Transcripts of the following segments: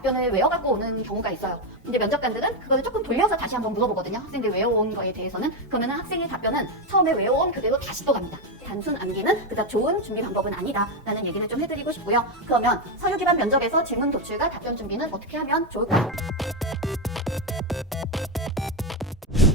답변을 외워갖고 오는 경우가 있어요. 이제 면접관들은 그거를 조금 돌려서 다시 한번 물어보거든요. 학생들이 외워온 거에 대해서는. 그러면은 학생의 답변은 처음에 외워온 그대로 다시 또 갑니다. 단순 암기는 그닥 좋은 준비 방법은 아니다 라는 얘기는 좀 해드리고 싶고요. 그러면 서류 기반 면접에서 질문 도출과 답변 준비는 어떻게 하면 좋을까요?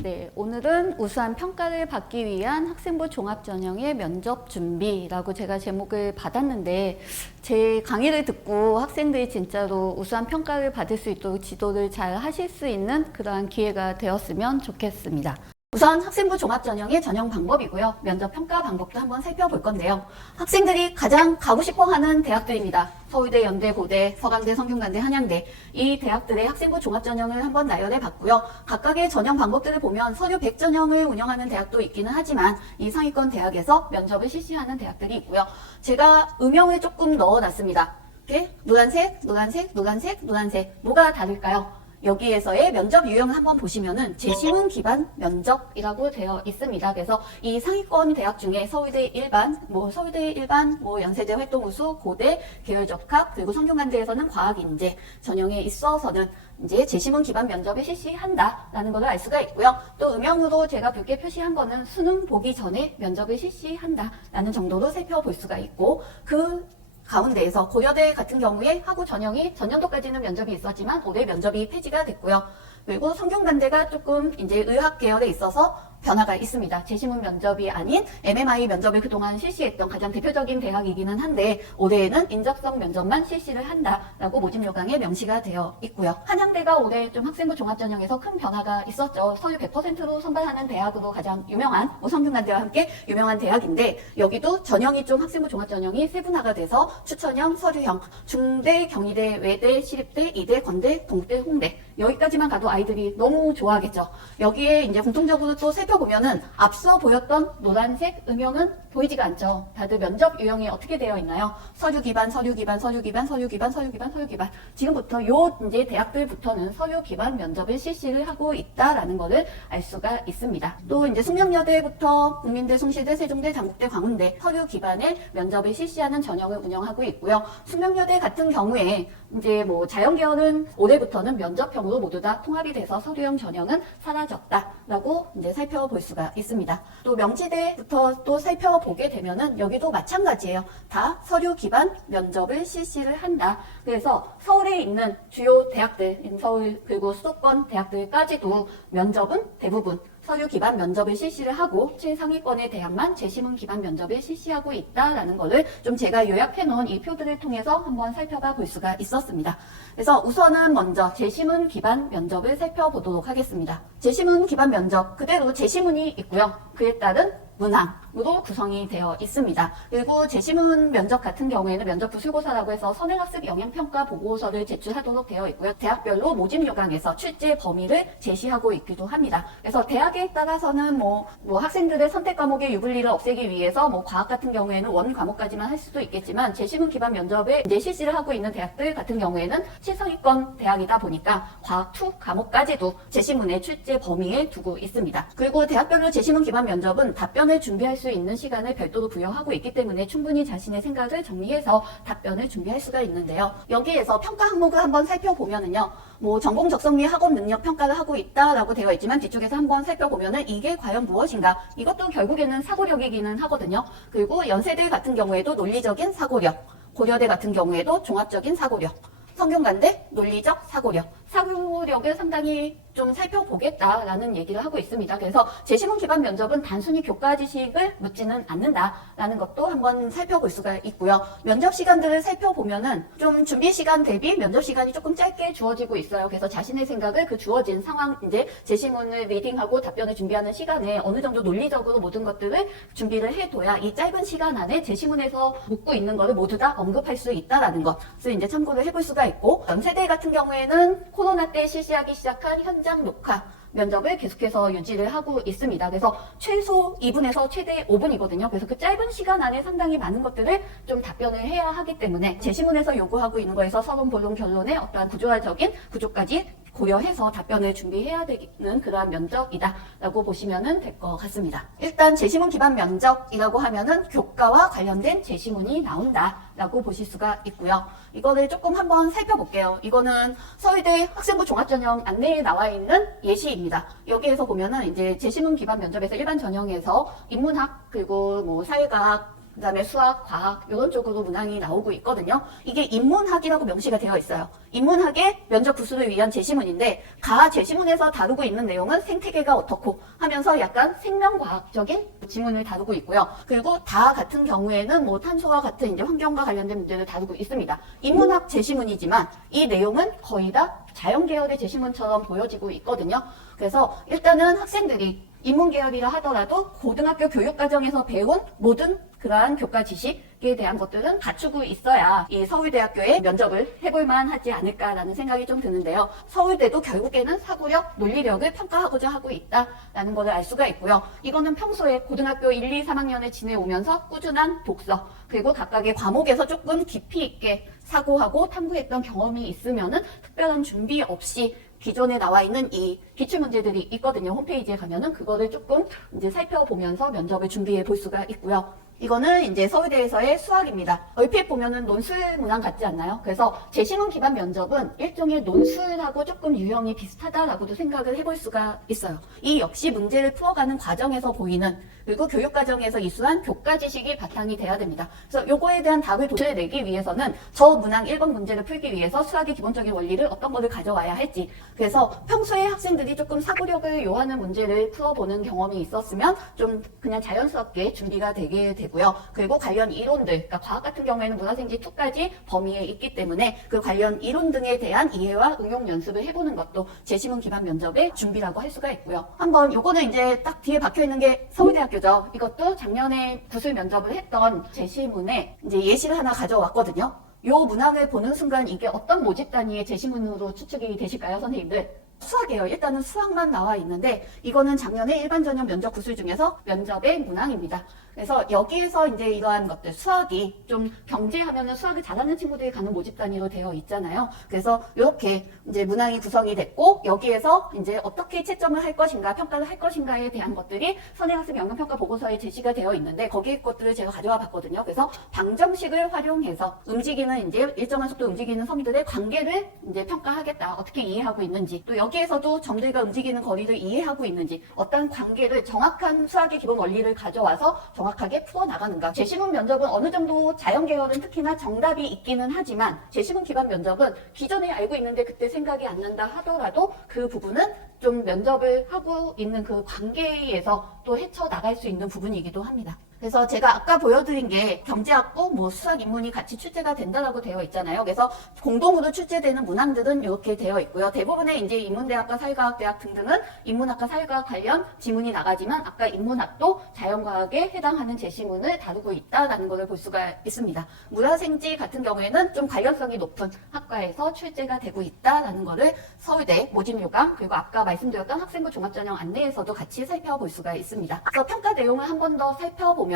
네, 오늘은 우수한 평가를 받기 위한 학생부 종합전형의 면접 준비라고 제가 제목을 받았는데, 제 강의를 듣고 학생들이 진짜로 우수한 평가를 받을 수 있도록 지도를 잘 하실 수 있는 그러한 기회가 되었으면 좋겠습니다. 우선 학생부 종합전형의 전형 방법이고요. 면접 평가 방법도 한번 살펴볼 건데요. 학생들이 가장 가고 싶어하는 대학들입니다. 서울대, 연대, 고대, 서강대, 성균관대, 한양대, 이 대학들의 학생부 종합전형을 한번 나열해 봤고요. 각각의 전형 방법들을 보면 서류 100전형을 운영하는 대학도 있기는 하지만 이 상위권 대학에서 면접을 실시하는 대학들이 있고요. 제가 음영을 조금 넣어놨습니다. 이렇게 노란색, 노란색, 노란색, 노란색. 뭐가 다를까요? 여기에서의 면접 유형을 한번 보시면은 재심은 기반 면접이라고 되어 있습니다. 그래서 이 상위권 대학 중에 서울대 일반, 연세대 활동우수, 고대, 계열적합, 그리고 성균관대에서는 과학인재 전형에 있어서는 이제 재심은 기반 면접을 실시한다라는 것을 알 수가 있고요. 또 음영으로 제가 붉게 표시한 거는 수능 보기 전에 면접을 실시한다라는 정도로 살펴볼 수가 있고, 그 가운데에서 고려대 같은 경우에 하고 전형이 전년도까지는 면접이 있었지만 올해 면접이 폐지가 됐고요. 그리고 성균관대가 조금 이제 의학 계열에 있어서 변화가 있습니다. 재심은 면접이 아닌 MMI 면접을 그동안 실시했던 가장 대표적인 대학이기는 한데, 올해에는 인접성 면접만 실시를 한다라고 모집 요강에 명시가 되어 있고요. 한양대가 올해 좀 학생부 종합전형에서 큰 변화가 있었죠. 서류 100%로 선발하는 대학으로 가장 유명한 성균관대와 함께 유명한 대학인데, 여기도 전형이 좀 학생부 종합전형이 세분화가 돼서 추천형, 서류형, 중대, 경희대, 외대, 시립대, 이대, 건대, 동대, 홍대, 여기까지만 가도 아이들이 너무 좋아하겠죠. 여기에 이제 공통적으로 또 살펴보면은 앞서 보였던 노란색 음영은 보이지가 않죠. 다들 면접 유형이 어떻게 되어 있나요? 서류 기반, 서류 기반, 서류 기반, 서류 기반, 서류 기반, 서류 기반. 지금부터 요 이제 대학들부터는 서류 기반 면접을 실시를 하고 있다라는 것을 알 수가 있습니다. 또 이제 숙명여대부터 국민대, 숭실대, 세종대, 당국대, 광운대 서류 기반의 면접을 실시하는 전형을 운영하고 있고요. 숙명여대 같은 경우에 이제 뭐 자연계열은 올해부터는 면접형으로 모두 다 통합이 돼서 서류형 전형은 사라졌다라고 이제 살펴볼 수가 있습니다. 또 명지대부터 또 살펴보게 되면은 여기도 마찬가지예요. 다 서류 기반 면접을 실시를 한다. 그래서 서울에 있는 주요 대학들, 서울 그리고 수도권 대학들까지도 면접은 대부분 서류 기반 면접을 실시를 하고 최상위권의 대학만 재심은 기반 면접을 실시하고 있다라는 것을 좀 제가 요약해 놓은 이 표들을 통해서 한번 살펴봐 볼 수가 있었습니다. 그래서 우선은 먼저 재심은 기반 면접을 살펴보도록 하겠습니다. 재심은 기반 면접, 그대로 재심문이 있고요. 그에 따른 문항으로 구성이 되어 있습니다. 그리고 재심문 면접 같은 경우에는 면접부 술고사라고 해서 선행학습 영향평가 보고서를 제출하도록 되어 있고요. 대학별로 모집 요강에서 출제 범위를 제시하고 있기도 합니다. 그래서 대학에 따라서는 뭐 학생들의 선택 과목의 유불리를 없애기 위해서 뭐 과학 같은 경우에는 원 과목까지만 할 수도 있겠지만, 재심문 기반 면접에 이제 실시를 하고 있는 대학들 같은 경우에는 최상위권 대학이다 보니까 과학 2 과목까지도 재심문의 출제 범위에 두고 있습니다. 그리고 대학별로 재심문 기반 면접은 답변을 준비할 수 있는 시간을 별도로 부여하고 있기 때문에 충분히 자신의 생각을 정리해서 답변을 준비할 수가 있는데요. 여기에서 평가 항목을 한번 살펴보면은요, 뭐 전공 적성 및 학업 능력 평가를 하고 있다라고 되어 있지만, 뒤쪽에서 한번 살펴보면은 이게 과연 무엇인가, 이것도 결국에는 사고력이기는 하거든요. 그리고 연세대 같은 경우에도 논리적인 사고력, 고려대 같은 경우에도 종합적인 사고력, 성균관대 논리적 사고력, 사고력을 상당히 좀 살펴보겠다라는 얘기를 하고 있습니다. 그래서 재심문 기반 면접은 단순히 교과 지식을 묻지는 않는다라는 것도 한번 살펴볼 수가 있고요. 면접 시간들을 살펴보면은 좀 준비 시간 대비 면접 시간이 조금 짧게 주어지고 있어요. 그래서 자신의 생각을 그 주어진 상황, 이제 재심문을 리딩하고 답변을 준비하는 시간에 어느 정도 논리적으로 모든 것들을 준비를 해둬야 이 짧은 시간 안에 재심문에서 묻고 있는 거를 모두 다 언급할 수 있다라는 것을 이제 참고를 해볼 수가 있고, 연세대 같은 경우에는 코로나 때 실시하기 시작한 현장 녹화 면접을 계속해서 유지를 하고 있습니다. 그래서 최소 2분에서 최대 5분이거든요. 그래서 그 짧은 시간 안에 상당히 많은 것들을 좀 답변을 해야 하기 때문에 재심문에서 요구하고 있는 거에서 서론, 본론, 결론의 어떠한 구조화적인 구조까지 고려해서 답변을 준비해야 되는 그러한 면접이다라고 보시면 될 것 같습니다. 일단 제시문 기반 면접이라고 하면은 교과와 관련된 제시문이 나온다라고 보실 수가 있고요. 이거를 조금 한번 살펴볼게요. 이거는 서울대 학생부 종합전형 안내에 나와 있는 예시입니다. 여기에서 보면은 이제 제시문 기반 면접에서 일반 전형에서 인문학 그리고 뭐 사회과학 그 다음에 수학, 과학 이런 쪽으로 문항이 나오고 있거든요. 이게 인문학이라고 명시가 되어 있어요. 인문학의 면접 구술을 위한 제시문인데 가 제시문에서 다루고 있는 내용은 생태계가 어떻고 하면서 약간 생명과학적인 지문을 다루고 있고요. 그리고 다 같은 경우에는 뭐 탄소와 같은 이제 환경과 관련된 문제를 다루고 있습니다. 인문학 제시문이지만 이 내용은 거의 다 자연계열의 제시문처럼 보여지고 있거든요. 그래서 일단은 학생들이 인문계열이라 하더라도 고등학교 교육과정에서 배운 모든 그러한 교과 지식에 대한 것들은 갖추고 있어야 이 서울대학교에 면접을 해볼만 하지 않을까라는 생각이 좀 드는데요. 서울대도 결국에는 사고력, 논리력을 평가하고자 하고 있다라는 것을 알 수가 있고요. 이거는 평소에 고등학교 1, 2, 3학년을 지내오면서 꾸준한 독서, 그리고 각각의 과목에서 조금 깊이 있게 사고하고 탐구했던 경험이 있으면은 특별한 준비 없이 기존에 나와 있는 이 기출문제들이 있거든요. 홈페이지에 가면은 그거를 조금 이제 살펴보면서 면접을 준비해 볼 수가 있고요. 이거는 이제 서울대에서의 수학입니다. 얼핏 보면은 논술 문항 같지 않나요? 그래서 제시문 기반 면접은 일종의 논술하고 조금 유형이 비슷하다라고도 생각을 해볼 수가 있어요. 이 역시 문제를 풀어가는 과정에서 보이는 그리고 교육과정에서 이수한 교과 지식이 바탕이 돼야 됩니다. 그래서 요거에 대한 답을 도출해내기 위해서는 저 문항 1번 문제를 풀기 위해서 수학의 기본적인 원리를 어떤 것을 가져와야 할지, 그래서 평소에 학생들이 조금 사고력을 요하는 문제를 풀어보는 경험이 있었으면 좀 그냥 자연스럽게 준비가 되게 되고요. 그리고 관련 이론들, 그러니까 과학 같은 경우에는 문화생지 2까지 범위에 있기 때문에 그 관련 이론 등에 대한 이해와 응용 연습을 해보는 것도 제시문 기반 면접의 준비라고 할 수가 있고요. 한번 요거는 이제 딱 뒤에 박혀있는 게 서울대학교죠. 이것도 작년에 구술 면접을 했던 제시문에 이제 예시를 하나 가져왔거든요. 요 문항을 보는 순간 이게 어떤 모집 단위의 제시문으로 추측이 되실까요, 선생님들? 수학이에요. 일단은 수학만 나와 있는데 이거는 작년에 일반 전형 면접 구술 중에서 면접의 문항입니다. 그래서 여기에서 이제 이러한 것들, 수학이 좀 경제하면은 수학을 잘하는 친구들이 가는 모집 단위로 되어 있잖아요. 그래서 이렇게 이제 문항이 구성이 됐고 여기에서 이제 어떻게 채점을 할 것인가, 평가를 할 것인가에 대한 것들이 선행학습 연금평가 보고서에 제시가 되어 있는데 거기 것들을 제가 가져와 봤거든요. 그래서 방정식을 활용해서 움직이는 이제 일정한 속도 움직이는 섬들의 관계를 이제 평가하겠다. 어떻게 이해하고 있는지, 또 여기에서도 점들과 움직이는 거리를 이해하고 있는지, 어떤 관계를 정확한 수학의 기본 원리를 가져와서 정확하게 풀어나가는가. 제시문 면접은 어느 정도 자연계열은 특히나 정답이 있기는 하지만 제시문 기반 면접은 기존에 알고 있는데 그때 생각이 안 난다 하더라도 그 부분은 좀 면접을 하고 있는 그 관계에서 또 헤쳐나갈 수 있는 부분이기도 합니다. 그래서 제가 아까 보여드린 게 경제학부, 뭐 수학, 인문이 같이 출제가 된다라고 되어 있잖아요. 그래서 공동으로 출제되는 문항들은 이렇게 되어 있고요. 대부분의 이제 인문대학과 사회과학대학 등등은 인문학과 사회과학 관련 지문이 나가지만 아까 인문학도 자연과학에 해당하는 제시문을 다루고 있다라는 것을 볼 수가 있습니다. 문화생지 같은 경우에는 좀 관련성이 높은 학과에서 출제가 되고 있다라는 것을 서울대 모집요강 그리고 아까 말씀드렸던 학생부 종합전형 안내에서도 같이 살펴볼 수가 있습니다. 그래서 평가 내용을 한 번 더 살펴보면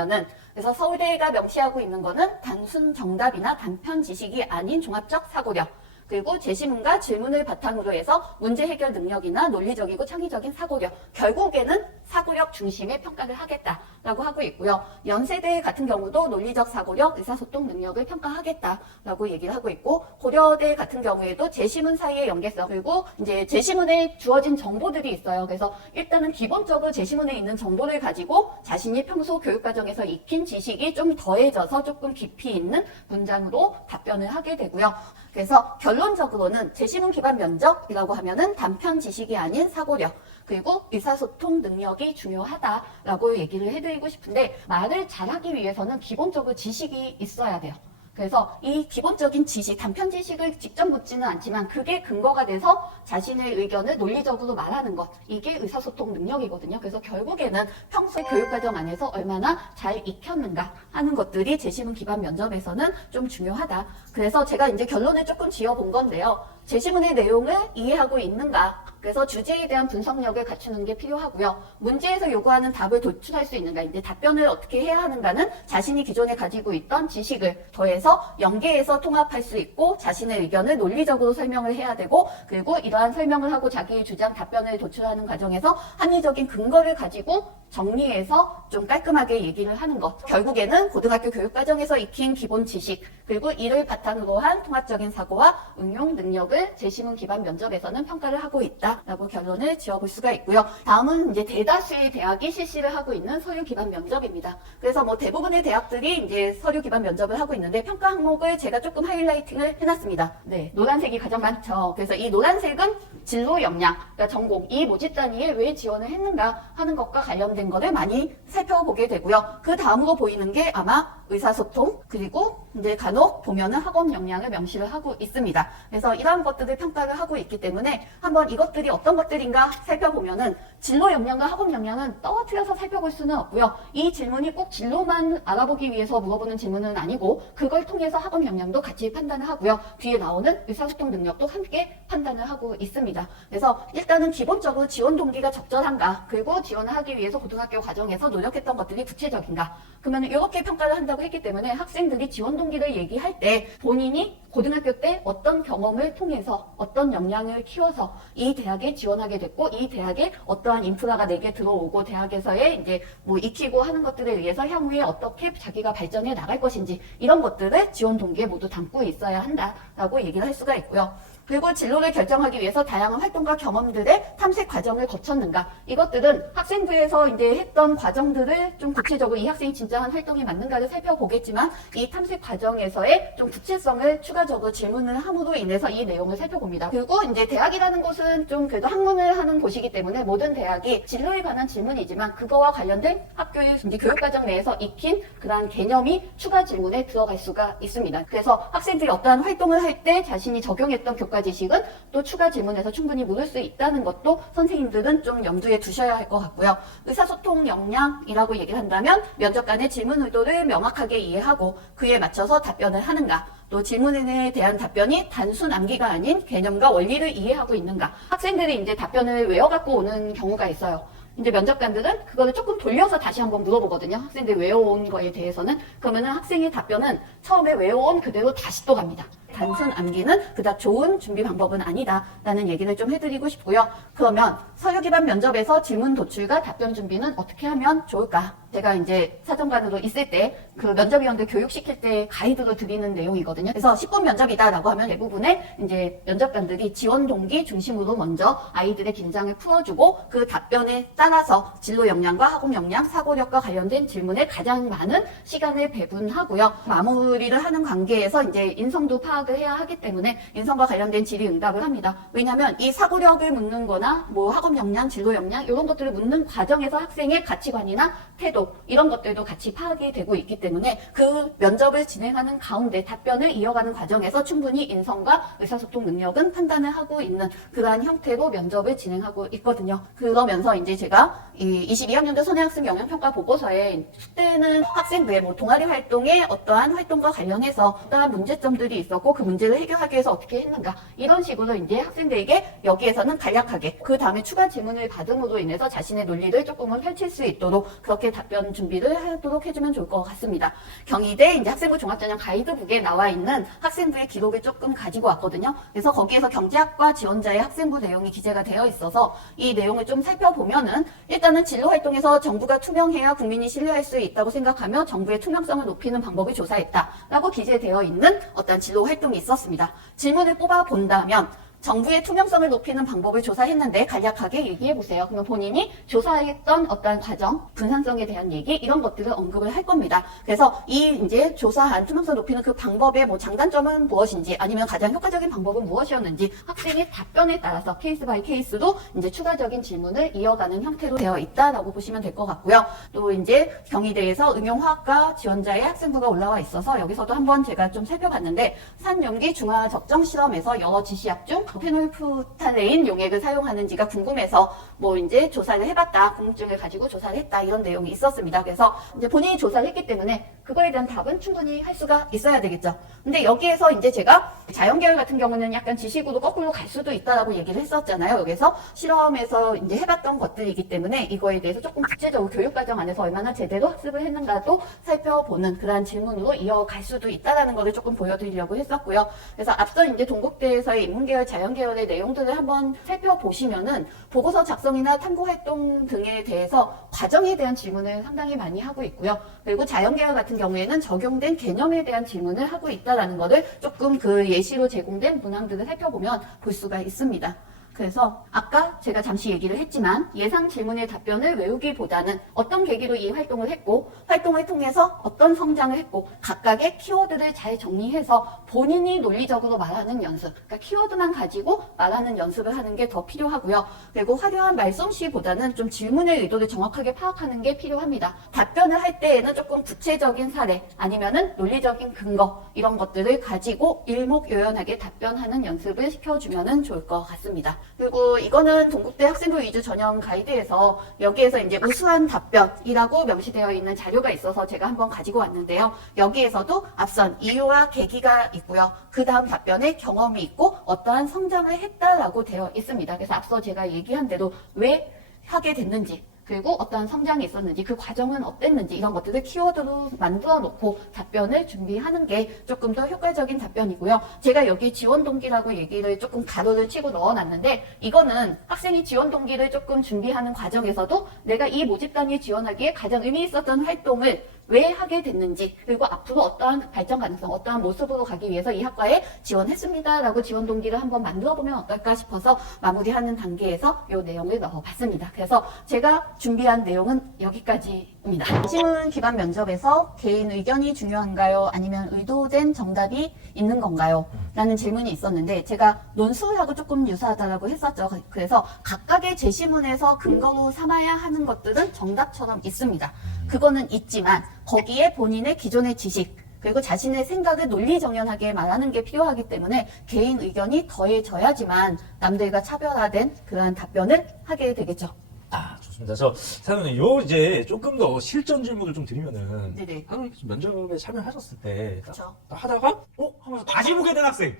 그래서 서울대가 명시하고 있는 거는 단순 정답이나 단편 지식이 아닌 종합적 사고력, 그리고 제시문과 질문을 바탕으로 해서 문제 해결 능력이나 논리적이고 창의적인 사고력, 결국에는 사고력 중심의 평가를 하겠다라고 하고 있고요. 연세대 같은 경우도 논리적 사고력, 의사소통 능력을 평가하겠다라고 얘기를 하고 있고, 고려대 같은 경우에도 제시문 사이의 연계성, 그리고 이제 제시문에 주어진 정보들이 있어요. 그래서 일단은 기본적으로 제시문에 있는 정보를 가지고 자신이 평소 교육과정에서 익힌 지식이 좀 더해져서 조금 깊이 있는 문장으로 답변을 하게 되고요. 그래서 결론적으로는 제시문 기반 면접이라고 하면은 단편 지식이 아닌 사고력, 그리고 의사소통 능력이 중요하다라고 얘기를 해드리고 싶은데, 말을 잘하기 위해서는 기본적으로 지식이 있어야 돼요. 그래서 이 기본적인 지식, 단편 지식을 직접 묻지는 않지만 그게 근거가 돼서 자신의 의견을 논리적으로 말하는 것, 이게 의사소통 능력이거든요. 그래서 결국에는 평소의 교육과정 안에서 얼마나 잘 익혔는가 하는 것들이 제시문 기반 면접에서는 좀 중요하다. 그래서 제가 이제 결론을 조금 지어본 건데요. 제시문의 내용을 이해하고 있는가, 그래서 주제에 대한 분석력을 갖추는 게 필요하고요. 문제에서 요구하는 답을 도출할 수 있는가, 이제 답변을 어떻게 해야 하는가는 자신이 기존에 가지고 있던 지식을 더해서 연계해서 통합할 수 있고 자신의 의견을 논리적으로 설명을 해야 되고, 그리고 이러한 설명을 하고 자기의 주장, 답변을 도출하는 과정에서 합리적인 근거를 가지고 정리해서 좀 깔끔하게 얘기를 하는 것. 결국에는 고등학교 교육과정에서 익힌 기본 지식, 그리고 이를 바탕으로 한 통합적인 사고와 응용 능력을 재시문 기반 면접에서는 평가를 하고 있다라고 결론을 지어볼 수가 있고요. 다음은 이제 대다수의 대학이 실시를 하고 있는 서류 기반 면접입니다. 그래서 뭐 대부분의 대학들이 이제 서류 기반 면접을 하고 있는데, 평가 항목을 제가 조금 하이라이팅을 해놨습니다. 네, 노란색이 가장 많죠. 그래서 이 노란색은 진로 역량, 그러니까 전공, 이 모집 단위에 왜 지원을 했는가 하는 것과 관련된 거를 많이 살펴보게 되고요. 그 다음으로 보이는 게 아마 의사소통, 그리고 이제 간혹 보면은 학업 역량을 명시를 하고 있습니다. 그래서 이러한 것들을 평가를 하고 있기 때문에 한번 이것들이 어떤 것들인가 살펴보면은, 진로 역량과 학업 역량은 떨어뜨려서 살펴볼 수는 없고요. 이 질문이 꼭 진로만 알아보기 위해서 물어보는 질문은 아니고, 그걸 통해서 학업 역량도 같이 판단을 하고요. 뒤에 나오는 의사소통 능력도 함께 판단을 하고 있습니다. 그래서 일단은 기본적으로 지원 동기가 적절한가, 그리고 지원을 하기 위해서 고등학교 과정에서 노력했던 것들이 구체적인가, 그러면 이렇게 평가를 한다고 했기 때문에 학생들이 지원 동기를 얘기할 때 본인이 고등학교 때 어떤 경험을 통해서 어떤 역량을 키워서 이 대학에 지원하게 됐고, 이 대학에 어떠한 인프라가 내게 들어오고, 대학에서의 이제 뭐 익히고 하는 것들에 의해서 향후에 어떻게 자기가 발전해 나갈 것인지, 이런 것들을 지원 동기에 모두 담고 있어야 한다라고 얘기를 할 수가 있고요. 그리고 진로를 결정하기 위해서 다양한 활동과 경험들의 탐색 과정을 거쳤는가, 이것들은 학생부에서 이제 했던 과정들을 좀 구체적으로 이 학생이 진짜 한 활동이 맞는가를 살펴보겠지만, 이 탐색 과정에서의 좀 구체성을 추가적으로 질문을 함으로 인해서 이 내용을 살펴봅니다. 그리고 이제 대학이라는 곳은 좀 그래도 학문을 하는 곳이기 때문에 모든 대학이 진로에 관한 질문이지만 그거와 관련된 학교의 이제 교육과정 내에서 익힌 그러한 개념이 추가 질문에 들어갈 수가 있습니다. 그래서 학생들이 어떠한 활동을 할 때 자신이 적용했던 교과 지식은 또 추가 질문에서 충분히 물을 수 있다는 것도 선생님들은 좀 염두에 두셔야 할 것 같고요. 의사소통 역량이라고 얘기를 한다면 면접관의 질문 의도를 명확하게 이해하고 그에 맞춰서 답변을 하는가, 또 질문에 대한 답변이 단순 암기가 아닌 개념과 원리를 이해하고 있는가. 학생들이 이제 답변을 외워갖고 오는 경우가 있어요. 이제 면접관들은 그거를 조금 돌려서 다시 한번 물어보거든요. 학생들이 외워온 거에 대해서는. 그러면은 학생의 답변은 처음에 외워온 그대로 다시 또 갑니다. 단순 암기는 그닥 좋은 준비 방법은 아니다라는 얘기를 좀 해드리고 싶고요. 그러면 서류 기반 면접에서 질문 도출과 답변 준비는 어떻게 하면 좋을까? 제가 이제 사정관으로 있을 때 그 면접위원들 교육시킬 때 가이드로 드리는 내용이거든요. 그래서 10분 면접이다라고 하면 대부분의 이제 면접관들이 지원 동기 중심으로 먼저 아이들의 긴장을 풀어주고, 그 답변에 따라서 진로 역량과 학업 역량, 사고력과 관련된 질문에 가장 많은 시간을 배분하고요. 마무리를 하는 관계에서 이제 인성도 파악을 해야 하기 때문에 인성과 관련된 질의응답을 합니다. 왜냐하면 이 사고력을 묻는 거나 뭐 학업 역량, 진로 역량 이런 것들을 묻는 과정에서 학생의 가치관이나 태도 이런 것들도 같이 파악이 되고 있기 때문에 그 면접을 진행하는 가운데 답변을 이어가는 과정에서 충분히 인성과 의사소통 능력은 판단을 하고 있는 그러한 형태로 면접을 진행하고 있거든요. 그러면서 이제 제가 이 22학년도 선행학습 영역평가 보고서에 숙제는 학생부의 뭐 동아리 활동에 어떠한 활동과 관련해서 어떠한 문제점들이 있었고 그 문제를 해결하기 위해서 어떻게 했는가, 이런 식으로 이제 학생들에게 여기에서는 간략하게 그 다음에 추가 질문을 받음으로 인해서 자신의 논리를 조금은 펼칠 수 있도록 그렇게 답변 준비를 하도록 해주면 좋을 것 같습니다. 경희대 이제 학생부 종합전형 가이드북에 나와 있는 학생부의 기록을 조금 가지고 왔거든요. 그래서 거기에서 경제학과 지원자의 학생부 내용이 기재가 되어 있어서 이 내용을 좀 살펴보면은, 일단은 진로 활동에서 정부가 투명해야 국민이 신뢰할 수 있다고 생각하며 정부의 투명성을 높이는 방법을 조사했다라고 기재되어 있는 어떤 진로 활동이 있었습니다. 질문을 뽑아 본다면 정부의 투명성을 높이는 방법을 조사했는데 간략하게 얘기해보세요. 그러면 본인이 조사했던 어떤 과정, 분산성에 대한 얘기, 이런 것들을 언급을 할 겁니다. 그래서 이 이제 조사한 투명성 높이는 그 방법의 뭐 장단점은 무엇인지, 아니면 가장 효과적인 방법은 무엇이었는지 학생의 답변에 따라서 케이스 바이 케이스로 이제 추가적인 질문을 이어가는 형태로 되어 있다라고 보시면 될 것 같고요. 또 이제 경희대에서 응용화학과 지원자의 학생부가 올라와 있어서 여기서도 한번 제가 좀 살펴봤는데, 산염기 중화 적정 실험에서 여러 지시약 중 페놀프탈레인 용액을 사용하는지가 궁금해서 뭐 이제 조사를 해봤다, 궁금증을 가지고 조사를 했다 이런 내용이 있었습니다. 그래서 이제 본인이 조사를 했기 때문에 그거에 대한 답은 충분히 할 수가 있어야 되겠죠. 근데 여기에서 이제 제가 자연계열 같은 경우는 약간 지식으로 거꾸로 갈 수도 있다라고 얘기를 했었잖아요. 여기서 실험에서 이제 해봤던 것들이기 때문에 이거에 대해서 조금 구체적으로 교육과정 안에서 얼마나 제대로 학습을 했는가도 살펴보는 그러한 질문으로 이어갈 수도 있다라는 것을 조금 보여드리려고 했었고요. 그래서 앞서 이제 동국대에서의 인문계열, 자연계열의 내용들을 한번 살펴보시면은 보고서 작성이나 탐구활동 등에 대해서 과정에 대한 질문을 상당히 많이 하고 있고요. 그리고 자연계열 같은 경우에는 적용된 개념에 대한 질문을 하고 있다라는 것을 조금 그 예시로 제공된 문항들을 살펴보면 볼 수가 있습니다. 그래서 아까 제가 잠시 얘기를 했지만 예상 질문의 답변을 외우기보다는 어떤 계기로 이 활동을 했고 활동을 통해서 어떤 성장을 했고 각각의 키워드를 잘 정리해서 본인이 논리적으로 말하는 연습, 그러니까 키워드만 가지고 말하는 연습을 하는 게 더 필요하고요. 그리고 화려한 말솜씨보다는 좀 질문의 의도를 정확하게 파악하는 게 필요합니다. 답변을 할 때에는 조금 구체적인 사례 아니면은 논리적인 근거 이런 것들을 가지고 일목요연하게 답변하는 연습을 시켜주면 좋을 것 같습니다. 그리고 이거는 동국대 학생부 위주 전형 가이드에서 여기에서 이제 우수한 답변이라고 명시되어 있는 자료가 있어서 제가 한번 가지고 왔는데요. 여기에서도 앞선 이유와 계기가 있고요. 그 다음 답변에 경험이 있고 어떠한 성장을 했다라고 되어 있습니다. 그래서 앞서 제가 얘기한 대로 왜 하게 됐는지 그리고 어떠한 성장이 있었는지 그 과정은 어땠는지 이런 것들을 키워드로 만들어 놓고 답변을 준비하는 게 조금 더 효과적인 답변이고요. 제가 여기 지원 동기라고 얘기를 조금 가로를 치고 넣어놨는데 이거는 학생이 지원 동기를 조금 준비하는 과정에서도 내가 이 모집단위에 지원하기에 가장 의미 있었던 활동을 왜 하게 됐는지 그리고 앞으로 어떠한 발전 가능성, 어떠한 모습으로 가기 위해서 이 학과에 지원했습니다 라고 지원 동기를 한번 만들어 보면 어떨까 싶어서 마무리하는 단계에서 이 내용을 넣어봤습니다. 그래서 제가 준비한 내용은 여기까지입니다. 신문 기반 면접에서 개인 의견이 중요한가요? 아니면 의도된 정답이 있는 건가요? 라는 질문이 있었는데 제가 논술하고 조금 유사하다고 했었죠. 그래서 각각의 제시문에서 근거로 삼아야 하는 것들은 정답처럼 있습니다. 그거는 있지만 거기에 본인의 기존의 지식 그리고 자신의 생각을 논리정연하게 말하는 게 필요하기 때문에 개인 의견이 더해져야지만 남들과 차별화된 그러한 답변을 하게 되겠죠. 아, 좋습니다. 저 사장님 요 이제 조금 더 실전 질문을 좀 드리면은 네네. 면접에 참여하셨을 때 그쵸. 하다가 하면서 다시 보게 된 학생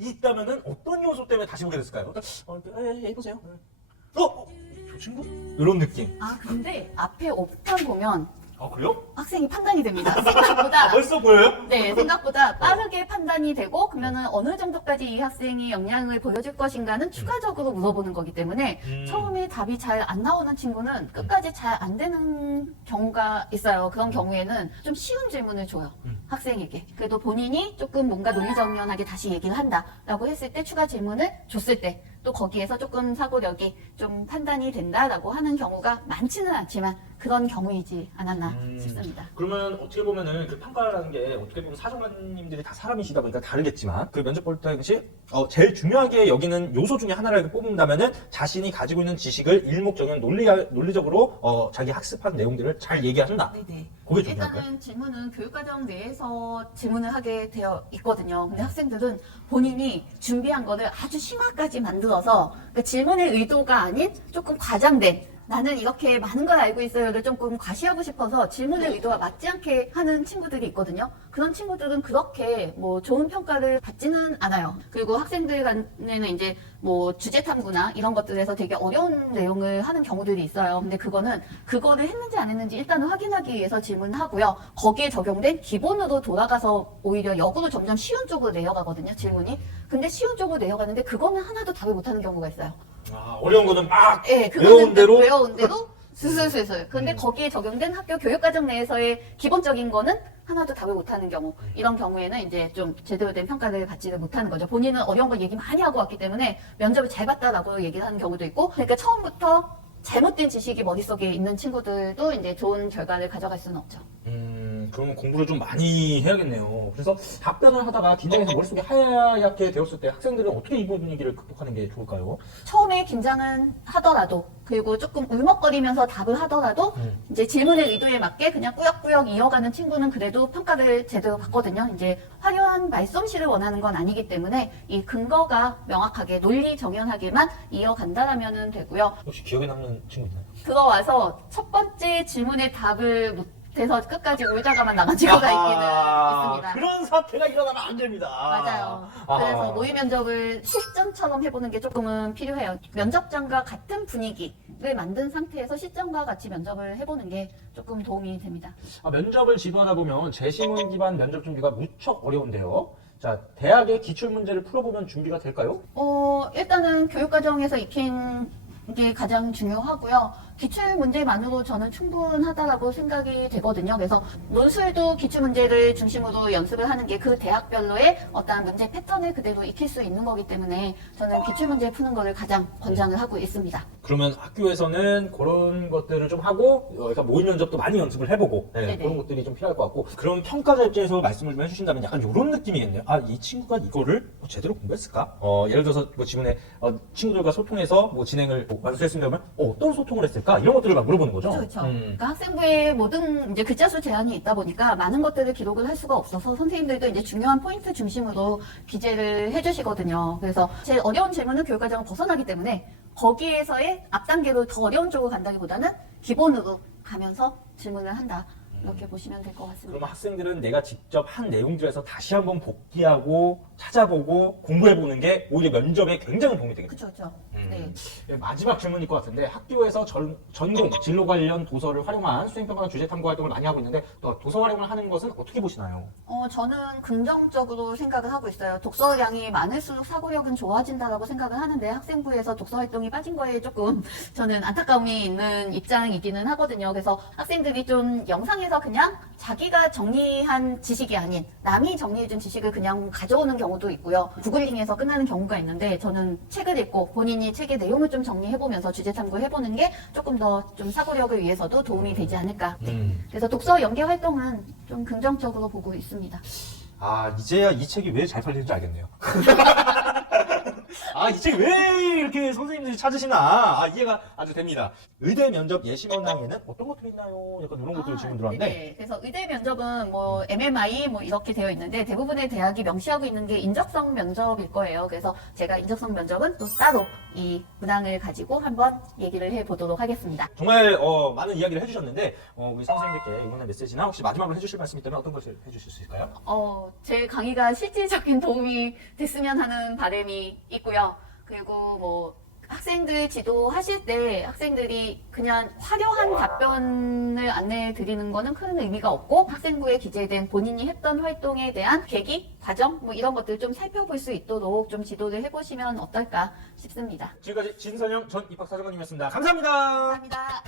있다면은 어떤 요소 때문에 다시 보게 됐을까요? 해보세요. 저 친구? 이런 느낌. 아 근데 앞에 오프탄 보면 아, 그래요? 학생이 판단이 됩니다. 생각보다 벌써 보여요? 네, 생각보다 빠르게 판단이 되고 그러면은 어느 정도까지 이 학생이 역량을 보여줄 것인가는 추가적으로 물어보는 거기 때문에 처음에 답이 잘 안 나오는 친구는 끝까지 잘 안 되는 경우가 있어요. 그런 경우에는 좀 쉬운 질문을 줘요. 학생에게. 그래도 본인이 조금 뭔가 논리정연하게 다시 얘기를 한다라고 했을 때 추가 질문을 줬을 때 또 거기에서 조금 사고력이 좀 판단이 된다라고 하는 경우가 많지는 않지만 그런 경우이지 않았나 싶습니다. 그러면 어떻게 보면은 그 평가라는 게 어떻게 보면 사정관님들이 다 사람이시다 보니까 다르겠지만 그 면접 볼 당시 제일 중요하게 여기는 요소 중에 하나를 이렇게 뽑는다면은 자신이 가지고 있는 지식을 일목정연 논리적으로 자기 학습한 내용들을 잘 얘기하신다. 네네. 그게 중요할까요? 일단은 질문은 교육과정 내에서 질문을 하게 되어 있거든요. 근데 학생들은 본인이 준비한 거를 아주 심화까지 만들어서 그러니까 질문의 의도가 아닌 조금 과장된 나는 이렇게 많은 걸 알고 있어요를 조금 과시하고 싶어서 질문의 의도와 맞지 않게 하는 친구들이 있거든요. 그런 친구들은 그렇게 뭐 좋은 평가를 받지는 않아요. 그리고 학생들 간에는 이제 뭐 주제 탐구나 이런 것들에서 되게 어려운 내용을 하는 경우들이 있어요. 근데 그거는 그거를 했는지 안 했는지 일단은 확인하기 위해서 질문하고요. 거기에 적용된 기본으로 돌아가서 오히려 역으로 점점 쉬운 쪽으로 내려가거든요. 질문이. 근데 쉬운 쪽으로 내려가는데 그거는 하나도 답을 못하는 경우가 있어요. 아, 어려운 거는 막 네, 외운 대로 외운 대로 슬슬슬슬. 근데 거기에 적용된 학교 교육과정 내에서의 기본적인 거는 하나도 답을 못하는 경우. 이런 경우에는 이제 좀 제대로 된 평가를 받지를 못하는 거죠. 본인은 어려운 걸 얘기 많이 하고 왔기 때문에 면접을 잘 봤다라고 얘기를 하는 경우도 있고. 그러니까 처음부터 잘못된 지식이 머릿속에 있는 친구들도 이제 좋은 결과를 가져갈 수는 없죠. 그러면 공부를 좀 많이 해야겠네요. 그래서 답변을 하다가 긴장해서 머릿속이 하얗게 되었을 때 학생들은 어떻게 이 분위기를 극복하는 게 좋을까요? 처음에 긴장은 하더라도 그리고 조금 울먹거리면서 답을 하더라도 이제 질문의 의도에 맞게 그냥 꾸역꾸역 이어가는 친구는 그래도 평가를 제대로 받거든요. 이제 화려한 말솜씨를 원하는 건 아니기 때문에 이 근거가 명확하게 논리 정연하게만 이어간다라면 되고요. 혹시 기억에 남는 친구 있나요? 들어와서 첫 번째 질문에 답을 못해서 끝까지 울다가만 나간 친구가 있기는 있습니다. 그런 사태가 일어나면 안 됩니다. 맞아요. 그래서 모의 면접을 실전처럼 해보는 게 조금은 필요해요. 면접장과 같은 분위기를 만든 상태에서 실전과 같이 면접을 해보는 게 조금 도움이 됩니다. 면접을 지도하다 보면 제시문 기반 면접 준비가 무척 어려운데요. 자, 대학의 기출 문제를 풀어보면 준비가 될까요? 일단은 교육과정에서 익힌 게 가장 중요하고요. 기출 문제만으로 저는 충분하다라고 생각이 되거든요. 그래서 논술도 기출 문제를 중심으로 연습을 하는 게 그 대학별로의 어떠한 문제 패턴을 그대로 익힐 수 있는 거기 때문에 저는 기출 문제 푸는 거를 가장 권장을 하고 있습니다. 그러면 학교에서는 그런 것들을 좀 하고, 그러니까 모의 면접도 많이 연습을 해보고, 네네. 그런 것들이 좀 필요할 것 같고, 그럼 평가자 입장에서 말씀을 좀 해주신다면 약간 이런 느낌이겠네요. 아, 이 친구가 이거를 제대로 공부했을까? 예를 들어서 뭐 지문에 친구들과 소통해서 뭐 진행을 완수했습니다 그러면 어떤 소통을 했을까? 이런 것들을 막 물어보는 거죠. 그렇죠. 그러니까 학생부에 모든 이제 글자 수 제한이 있다 보니까 많은 것들을 기록을 할 수가 없어서 선생님들도 이제 중요한 포인트 중심으로 기재를 해주시거든요. 그래서 제일 어려운 질문은 교육과정을 벗어나기 때문에 거기에서의 앞단계로 더 어려운 쪽으로 간다기보다는 기본으로 가면서 질문을 한다. 이렇게 보시면 될 것 같습니다. 그러면 학생들은 내가 직접 한 내용들에서 다시 한번 복기하고 찾아보고 공부해보는 게 오히려 면접에 굉장히 도움이 되겠죠. 그렇죠. 네. 마지막 질문일 것 같은데 학교에서 전공, 진로 관련 도서를 활용한 수행평가나 주제 탐구 활동을 많이 하고 있는데 또 도서 활용을 하는 것은 어떻게 보시나요? 저는 긍정적으로 생각을 하고 있어요. 독서량이 많을수록 사고력은 좋아진다라고 생각을 하는데 학생부에서 독서 활동이 빠진 거에 조금 저는 안타까움이 있는 입장이기는 하거든요. 그래서 학생들이 좀 영상에서 그냥 자기가 정리한 지식이 아닌 남이 정리해준 지식을 그냥 가져오는 경우도 있고요. 구글링에서 끝나는 경우가 있는데 저는 책을 읽고 본인이 책의 내용을 좀 정리해보면서 주제 탐구해보는 게 조금 더 좀 사고력을 위해서도 도움이 되지 않을까. 그래서 독서 연계 활동은 좀 긍정적으로 보고 있습니다. 이제야 이 책이 왜 잘 팔리는지 알겠네요. 이 책이 왜 이렇게 선생님들이 찾으시나 이해가 아주 됩니다. 의대 면접 예시 문항에는 어떤 것들이 있나요? 약간 이런 것들을 질문 들어왔는데 네. 그래서 의대 면접은 뭐 MMI 뭐 이렇게 되어 있는데 대부분의 대학이 명시하고 있는 게 인적성 면접일 거예요. 그래서 제가 인적성 면접은 또 따로 이 문항을 가지고 한번 얘기를 해보도록 하겠습니다. 정말 많은 이야기를 해주셨는데 우리 선생님들께 이번에 메시지나 혹시 마지막으로 해주실 말씀이 있다면 어떤 것을 해주실 수 있을까요? 제 강의가 실질적인 도움이 됐으면 하는 바람이 있고요. 그리고 뭐 학생들 지도하실 때 학생들이 그냥 화려한 답변을 안내해 드리는 거는 큰 의미가 없고 학생부에 기재된 본인이 했던 활동에 대한 계기, 과정 뭐 이런 것들 좀 살펴볼 수 있도록 좀 지도를 해보시면 어떨까 싶습니다. 지금까지 진선영 전 입학사정관님이었습니다. 감사합니다. 감사합니다.